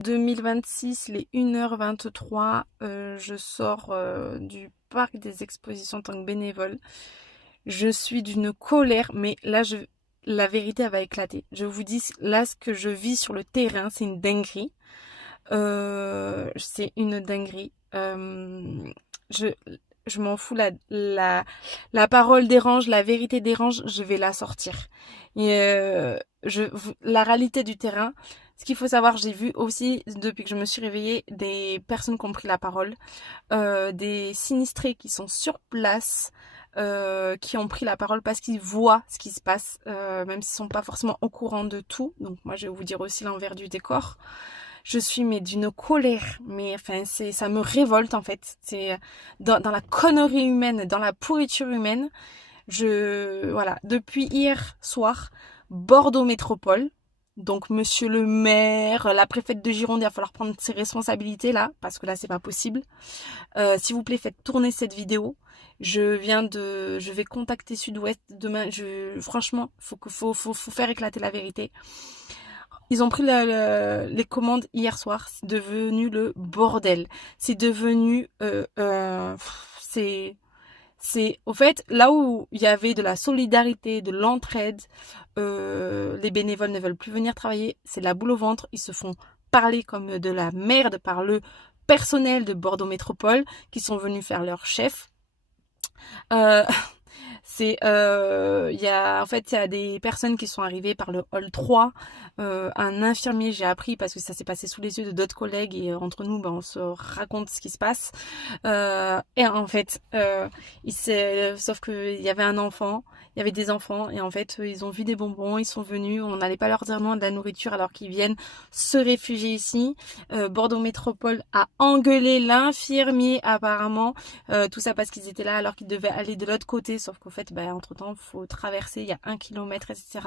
2026, les 1h23, je sors du parc des expositions en tant que bénévole. Je suis d'une colère, mais là, la vérité, elle va éclater. Je vous dis, là, ce que je vis sur le terrain, c'est une dinguerie. C'est une dinguerie. Je, je m'en fous, la parole dérange, la vérité dérange, je vais la sortir. Et, la réalité du terrain, ce qu'il faut savoir, j'ai vu aussi, depuis que je me suis réveillée, des personnes qui ont pris la parole, des sinistrés qui sont sur place, qui ont pris la parole parce qu'ils voient ce qui se passe, même s'ils sont pas forcément au courant de tout. Donc moi, je vais vous dire aussi l'envers du décor. Je suis mais d'une colère, mais enfin ça me révolte en fait. C'est dans la connerie humaine, dans la pourriture humaine. Voilà, depuis hier soir, Bordeaux Métropole. Donc monsieur le maire, la préfète de Gironde, il va falloir prendre ses responsabilités là, parce que là c'est pas possible. S'il vous plaît, faites tourner cette vidéo. Je vais contacter Sud-Ouest demain. Franchement, faut faire éclater la vérité. Ils ont pris les commandes hier soir. C'est devenu le bordel. C'est devenu, au fait, là où il y avait de la solidarité, de l'entraide, les bénévoles ne veulent plus venir travailler. C'est la boule au ventre. Ils se font parler comme de la merde par le personnel de Bordeaux Métropole qui sont venus faire leur chef. Il y a des personnes qui sont arrivées par le hall 3, un infirmier, j'ai appris parce que ça s'est passé sous les yeux de d'autres collègues et entre nous on se raconte ce qui se passe, et en fait sauf que il y avait un enfant, il y avait des enfants et en fait ils ont vu des bonbons, ils sont venus, on n'allait pas leur dire non de la nourriture alors qu'ils viennent se réfugier ici. Bordeaux Métropole a engueulé l'infirmier apparemment, tout ça parce qu'ils étaient là alors qu'ils devaient aller de l'autre côté, sauf qu'au fait entre temps faut traverser, il y a 1 kilomètre, etc.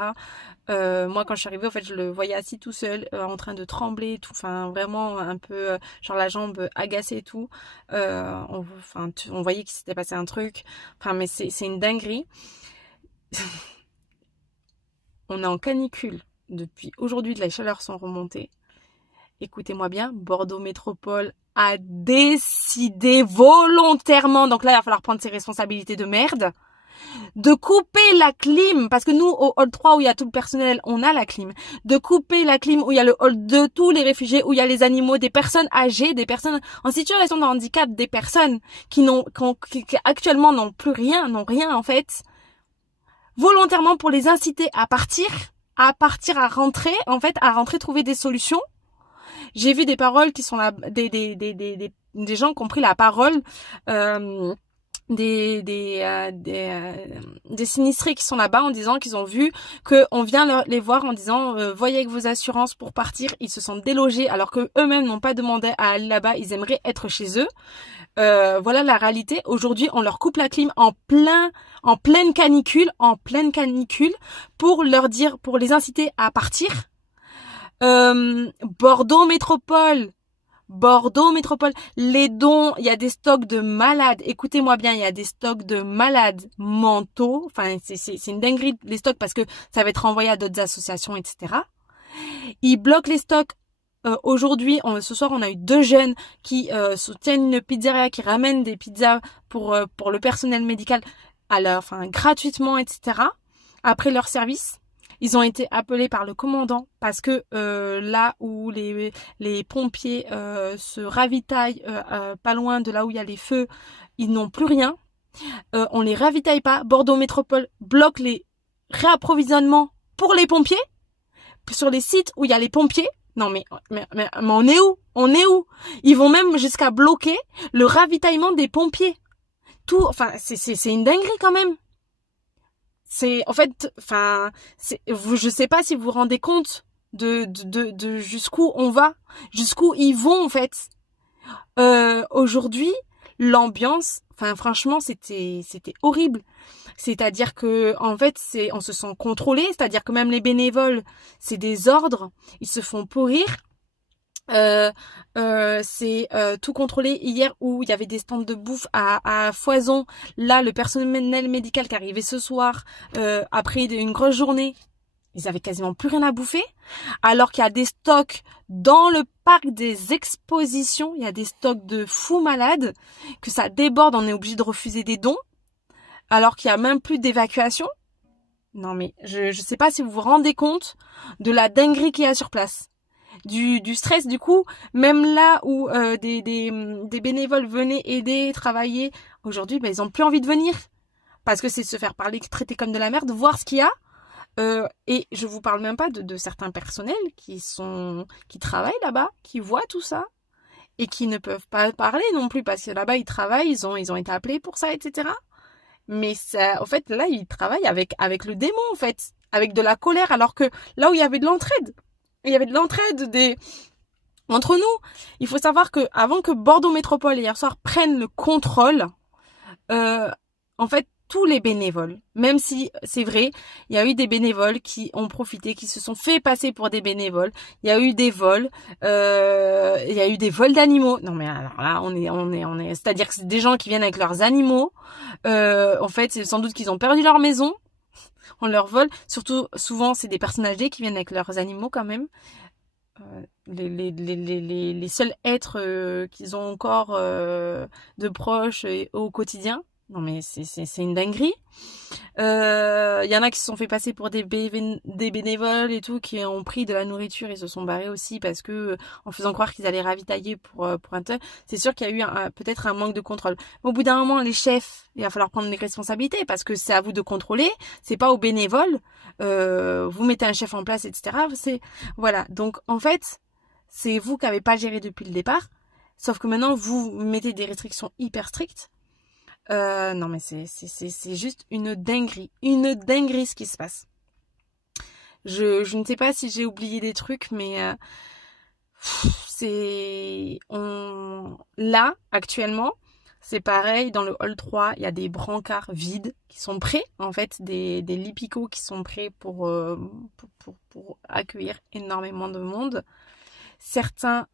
Moi quand je suis arrivée, au fait je le voyais assis tout seul, en train de trembler, tout, enfin vraiment un peu genre la jambe agacée et tout. On voyait qu'il s'était passé un truc, enfin mais c'est une dinguerie. On est en canicule depuis aujourd'hui, les chaleurs sont remontées. Écoutez-moi bien, Bordeaux Métropole a décidé volontairement, donc là il va falloir prendre ses responsabilités de merde, de couper la clim, parce que nous au hall 3 où il y a tout le personnel, on a la clim, de couper la clim où il y a le hall 2, tous les réfugiés, où il y a les animaux, des personnes âgées, des personnes en situation de handicap, des personnes qui actuellement n'ont plus rien, n'ont rien en fait, volontairement pour les inciter à partir, à rentrer, en fait, à rentrer trouver des solutions. J'ai vu des paroles qui sont là, des gens qui ont pris la parole, des sinistrés qui sont là-bas en disant qu'ils ont vu qu'on vient les voir en disant voyez avec vos assurances pour partir. Ils se sentent délogés alors que eux-mêmes n'ont pas demandé à aller là-bas, ils aimeraient être chez eux. Voilà la réalité. Aujourd'hui, on leur coupe la clim en pleine canicule, pour leur dire, pour les inciter à partir. Bordeaux Métropole, les dons, il y a des stocks de malades. Écoutez-moi bien, il y a des stocks de malades mentaux. Enfin, c'est une dinguerie les stocks parce que ça va être envoyé à d'autres associations, etc. Ils bloquent les stocks. Aujourd'hui, ce soir, on a eu 2 jeunes qui soutiennent une pizzeria, qui ramènent des pizzas pour le personnel médical gratuitement, etc. Après leur service. Ils ont été appelés par le commandant parce que là où les pompiers se ravitaillent, pas loin de là où il y a les feux, ils n'ont plus rien. On les ravitaille pas. Bordeaux Métropole bloque les réapprovisionnements pour les pompiers sur les sites où il y a les pompiers. Non mais on est où? Ils vont même jusqu'à bloquer le ravitaillement des pompiers. Tout, enfin c'est une dinguerie quand même. Je sais pas si vous vous rendez compte de jusqu'où on va, jusqu'où ils vont en fait. Aujourd'hui, l'ambiance, franchement, c'était horrible. C'est-à-dire que en fait, on se sent contrôlé, c'est-à-dire que même les bénévoles, c'est des ordres, ils se font pourrir. C'est tout contrôlé. Hier où il y avait des stands de bouffe à foison, là le personnel médical qui arrivait ce soir après une grosse journée, ils avaient quasiment plus rien à bouffer, alors qu'il y a des stocks dans le parc des expositions, il y a des stocks de fous malades, que ça déborde, on est obligé de refuser des dons, alors qu'il y a même plus d'évacuation. Non mais je sais pas si vous vous rendez compte de la dinguerie qu'il y a sur place. Du stress, du coup, même là où des bénévoles venaient aider, travailler, aujourd'hui, ils ont plus envie de venir. Parce que c'est se faire parler, traiter comme de la merde, voir ce qu'il y a. Et je vous parle même pas de certains personnels qui travaillent là-bas, qui voient tout ça et qui ne peuvent pas parler non plus parce que là-bas ils travaillent, ils ont été appelés pour ça, etc. Mais ça, en fait, là ils travaillent avec le démon en fait, avec de la colère, alors que là où il y avait de l'entraide, entre nous. Il faut savoir que avant que Bordeaux Métropole hier soir prenne le contrôle, en fait, tous les bénévoles, même si c'est vrai, il y a eu des bénévoles qui ont profité, qui se sont fait passer pour des bénévoles. Il y a eu des vols, il y a eu des vols d'animaux. Non mais alors là, c'est-à-dire que c'est des gens qui viennent avec leurs animaux. En fait, c'est sans doute qu'ils ont perdu leur maison, on leur vole. Surtout, souvent, c'est des personnes âgées qui viennent avec leurs animaux quand même. Les seuls êtres qu'ils ont encore de proches au quotidien. Non mais c'est une dinguerie. Y en a qui se sont fait passer pour des bénévoles et tout, qui ont pris de la nourriture et se sont barrés aussi parce que en faisant croire qu'ils allaient ravitailler pour un tel. C'est sûr qu'il y a eu peut-être un manque de contrôle. Mais au bout d'un moment, les chefs, il va falloir prendre les responsabilités parce que c'est à vous de contrôler, c'est pas aux bénévoles. Vous mettez un chef en place, etc. Voilà. Donc en fait, c'est vous qui n'avez pas géré depuis le départ. Sauf que maintenant, vous mettez des restrictions hyper strictes. Non mais c'est juste une dinguerie ce qui se passe. Je ne sais pas si j'ai oublié des trucs, mais là actuellement c'est pareil. Dans le hall 3 il y a des brancards vides qui sont prêts, en fait des lipicots qui sont prêts pour accueillir énormément de monde. Certaines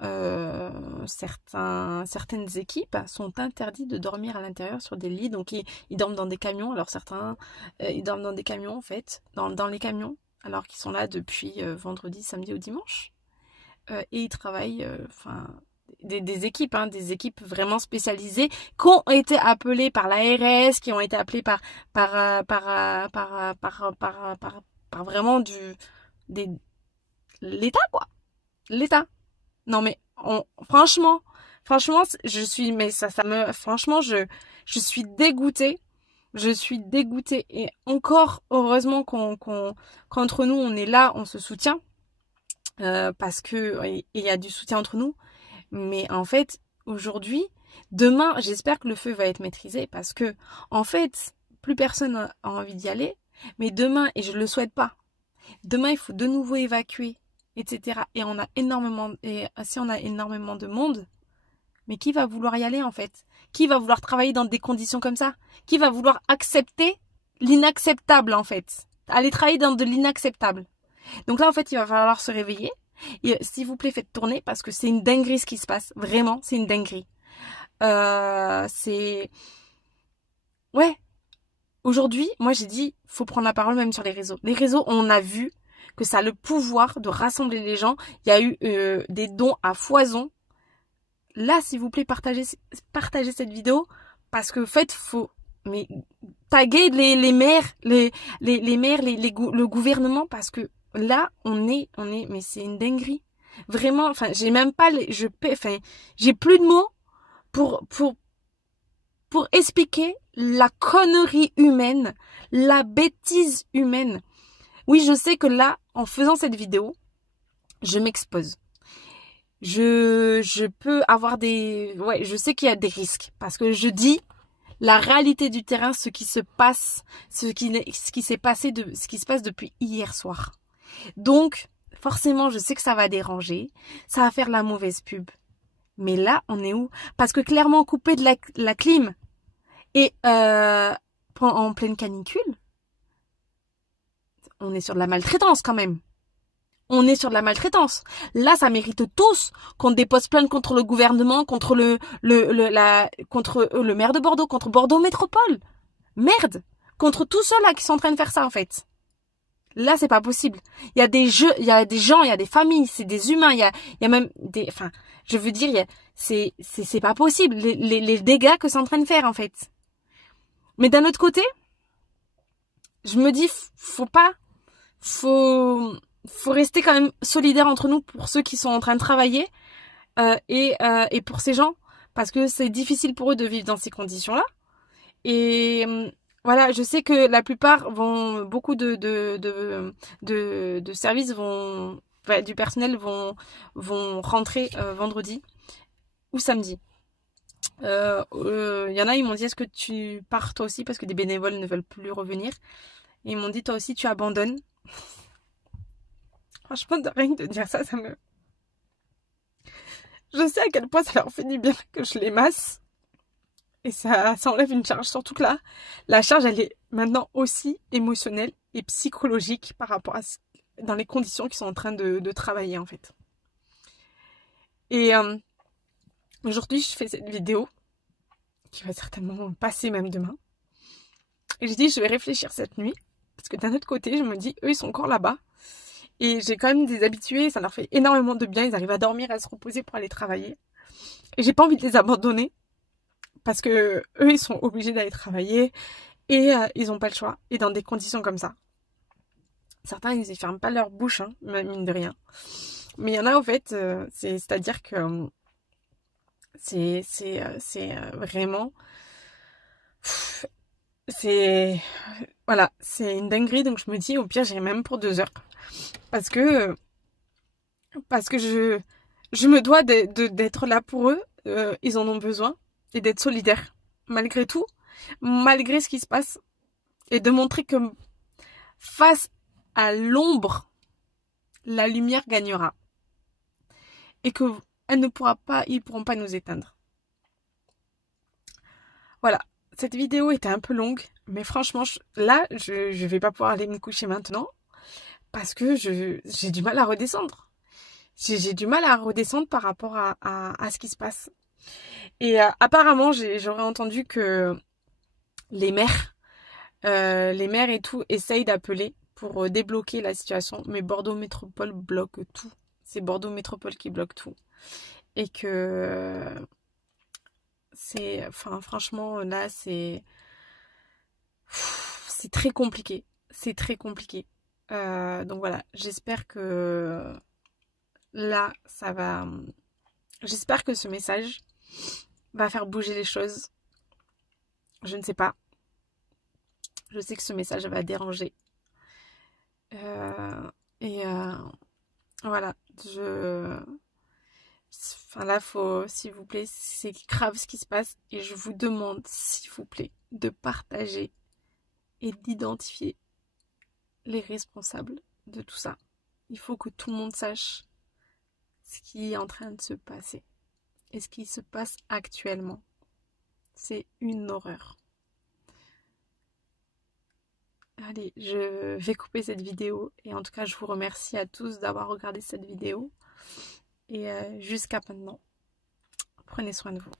équipes sont interdits de dormir à l'intérieur sur des lits, donc ils dorment dans des camions. Alors certains, ils dorment dans des camions en fait, dans les camions, alors qu'ils sont là depuis vendredi, samedi ou dimanche. Et ils travaillent, des équipes, des équipes vraiment spécialisées qui ont été appelées par l'ARS, qui ont été appelées par vraiment l'État quoi, l'État. Non mais franchement, je suis, mais franchement, je suis dégoûtée. Je suis dégoûtée et encore heureusement qu'entre nous on est là, on se soutient parce que il y a du soutien entre nous. Mais en fait, aujourd'hui, demain, j'espère que le feu va être maîtrisé parce que en fait, plus personne a envie d'y aller. Mais demain, et je le souhaite pas, demain il faut de nouveau évacuer, etc. Et si on a énormément de monde, mais qui va vouloir y aller en fait? Qui va vouloir travailler dans des conditions comme ça? Qui va vouloir accepter l'inacceptable en fait? Aller travailler dans de l'inacceptable. Donc là en fait il va falloir se réveiller. Et s'il vous plaît faites tourner parce que c'est une dinguerie ce qui se passe. Vraiment c'est une dinguerie. Ouais. Aujourd'hui moi j'ai dit faut prendre la parole même sur les réseaux. Les réseaux on a vu que ça a le pouvoir de rassembler les gens. Il y a eu des dons à foison. Là, s'il vous plaît, partagez cette vidéo parce que mais taguer les maires, les maires, le gouvernement parce que là, mais c'est une dinguerie. Vraiment, j'ai même pas j'ai plus de mots pour expliquer la connerie humaine, la bêtise humaine. Oui, je sais que là, en faisant cette vidéo, je m'expose. Je peux avoir je sais qu'il y a des risques parce que je dis la réalité du terrain, ce qui se passe, ce qui s'est passé ce qui se passe depuis hier soir. Donc, forcément, je sais que ça va déranger, ça va faire la mauvaise pub. Mais là, on est où? Parce que clairement, couper de la clim et en pleine canicule, on est sur de la maltraitance quand même. On est sur de la maltraitance. Là, ça mérite tous qu'on dépose plainte contre le gouvernement, contre le maire de Bordeaux, contre Bordeaux Métropole. Merde. Contre tous ceux-là qui sont en train de faire ça, en fait. Là, c'est pas possible. Il y a des jeux, il y a des gens, il y a des familles, c'est des humains, il y a même des, enfin, je veux dire, c'est pas possible. Les dégâts que c'est en train de faire, en fait. Mais d'un autre côté, je me dis, faut rester quand même solidaire entre nous pour ceux qui sont en train de travailler, et pour ces gens, parce que c'est difficile pour eux de vivre dans ces conditions-là. Et voilà, je sais que la plupart beaucoup de services du personnel vont rentrer vendredi ou samedi. Y en a, ils m'ont dit, est-ce que tu pars toi aussi, parce que des bénévoles ne veulent plus revenir. Et ils m'ont dit, toi aussi, tu abandonnes. Franchement, de rien que de dire ça, je sais à quel point ça leur fait du bien que je les masse. Et ça enlève une charge. Surtout que là, la charge, elle est maintenant aussi émotionnelle et psychologique par rapport à dans les conditions qu'ils sont en train de travailler, en fait. Et aujourd'hui, je fais cette vidéo qui va certainement passer même demain. Et je dis, je vais réfléchir cette nuit. Parce que d'un autre côté, je me dis, eux, ils sont encore là-bas. Et j'ai quand même des habitués, ça leur fait énormément de bien. Ils arrivent à dormir, à se reposer pour aller travailler. Et j'ai pas envie de les abandonner. Parce que eux, ils sont obligés d'aller travailler. Et ils ont pas le choix. Et dans des conditions comme ça. Certains, ils ne ferment pas leur bouche, hein, mine de rien. Mais il y en a, en fait, c'est-à-dire que c'est vraiment... C'est... Voilà, c'est une dinguerie. Donc je me dis, au pire, j'irai même pour 2 heures. Parce que je me dois d'être là pour eux. Ils en ont besoin. Et d'être solidaire. Malgré tout. Malgré ce qui se passe. Et de montrer que face à l'ombre, la lumière gagnera. Et que ils pourront pas nous éteindre. Voilà. Cette vidéo était un peu longue. Mais franchement, je vais pas pouvoir aller me coucher maintenant. Parce que j'ai du mal à redescendre. J'ai du mal à redescendre par rapport à ce qui se passe. Et apparemment, j'aurais entendu que les maires et tout essayent d'appeler pour débloquer la situation. Mais Bordeaux Métropole bloque tout. C'est Bordeaux Métropole qui bloque tout. Et que franchement, là, c'est très compliqué. C'est très compliqué. Donc voilà, j'espère que là, j'espère que ce message va faire bouger les choses. Je ne sais pas. Je sais que ce message va déranger. Et voilà, là, s'il vous plaît, c'est grave ce qui se passe. Et je vous demande, s'il vous plaît, de partager et d'identifier les responsables de tout ça. Il faut que tout le monde sache ce qui est en train de se passer. Et ce qui se passe actuellement. C'est une horreur. Allez, je vais couper cette vidéo. Et en tout cas, je vous remercie à tous d'avoir regardé cette vidéo. Et jusqu'à maintenant, prenez soin de vous.